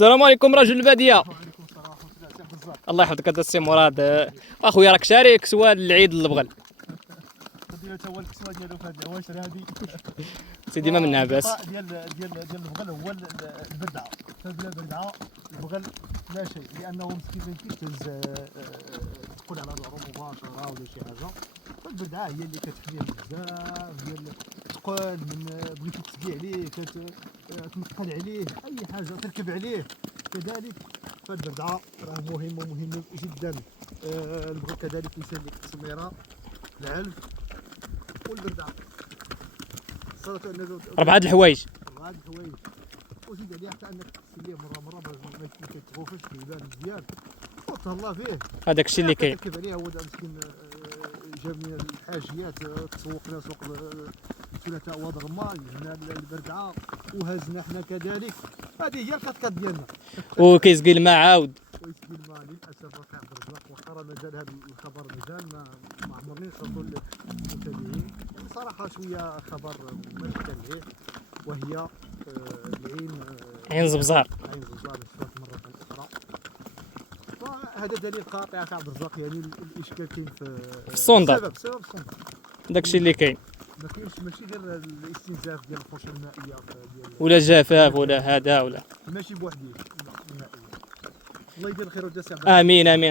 السلام عليكم رجل الباديه. وعليكم السلام ورحمة الله بزاف. الله يحفظك السي مراد. اخويا راك شاري كسوه العيد البغل. هذه تا هو الكسوه ديالو في هذه العواشر هذه. سيدي ما منها باس. ديال البغل هو البردعه، فبلا بردعه البغل لا شيء، لانه مسكين ما يمكنش تدخل على ظهره مباشره ولا شي حاجه. فالبردعه هي اللي كتحميه بزاف ديال ثقل، من بغيتي تسقي عليه تنقل عليه اي حاجه تركب عليه كذلك. فالبردعه راه مهمه جدا. البغل كذلك يسلك التسميره، العلف والبردعه، صارت النبي 4 الحوايج. 4 الحوايج. وزيد عليها حتى انك تغسل ليه مره باش ما يتغوفش يبان مزيان وتهلا فيه. هذاك الشيء اللي كاين. تركب عليه هو مسكين جا من الحاجيات، تسوقنا سوق ثلاثاء وضغما، جبنا البردعه وهزنا حنا كذلك. هذه هي الكتكات ديالنا. وكيسقي الماء عاود. ويسقي الماء للاسف اخي عبد الرزاق، واخا مازال هذا الخبر مازال ما عمرني نشرتو للمتابعين. يعني صراحه شويه خبر ما متابعيه، وهي عين زبزار. عين زبزار نشرت مره اخرى. وهذا دليل قاطع اخي عبد الرزاق، يعني الاشكال كاين في الصندة. سبب الصندة. داك الشيء اللي كاين. ما كاينش ماشي غير الاستنزاف ديال الفرشه المائيه ديال ولا جفاف ولا هذا ولا. ماشي بوحديه المائيه. الله يدير الخير ويجازي. امين امين.